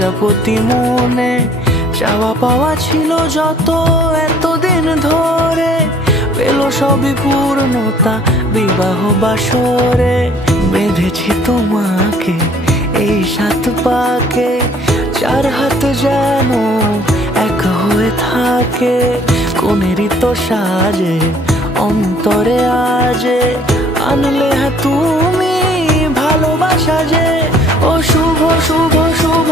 প্রজাপতি মনে চাওয়া পাওয়া ছিল যত এতদিন ধরে, পেল সবই পূর্ণতা বিবাহ বাসরে। বেঁধেছি তোমাকে এই 7 পাকে, 4 হাত যেন এক হয়ে থাকে। কোনেরই তো সাজে অন্তরে আজে, আনলে হ্যাঁ তুমি ভালোবাসা যে। ও শুভ শুভ শুভ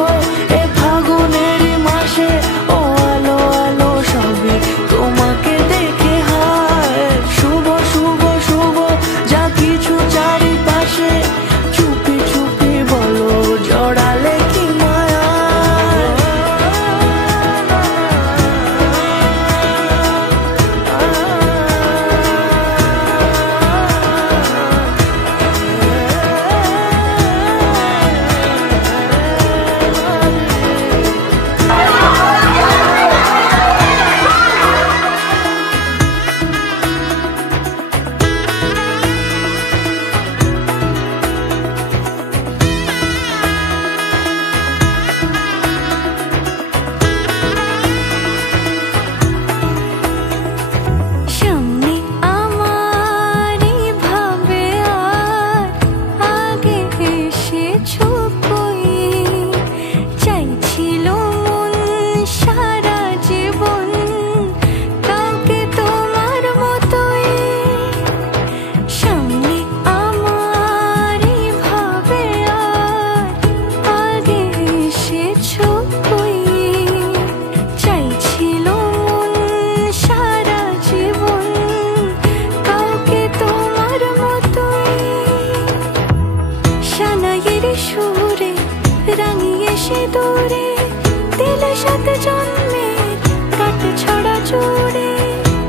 এ ফাগুনেরই মাসে, ও আলো আলো সবই তোমাকে দেখে হায়। শুভ শুভ শুভ যা কিছু চারিপাশে, চুপি চুপি বলো জড়ালে কি মায়া।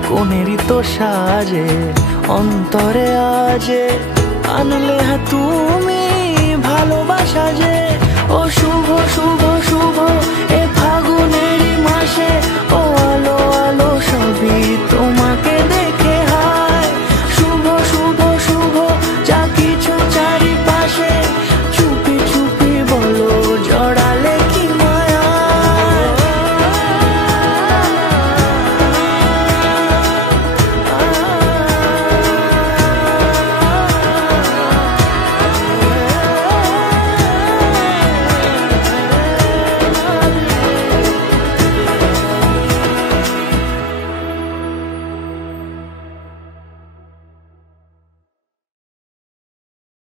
কোনেরই তো সাজে অন্তরে আজে, আনলে হ্যাঁ তুমি ভালোবাসা যে। ও শুভ শুভ শুভ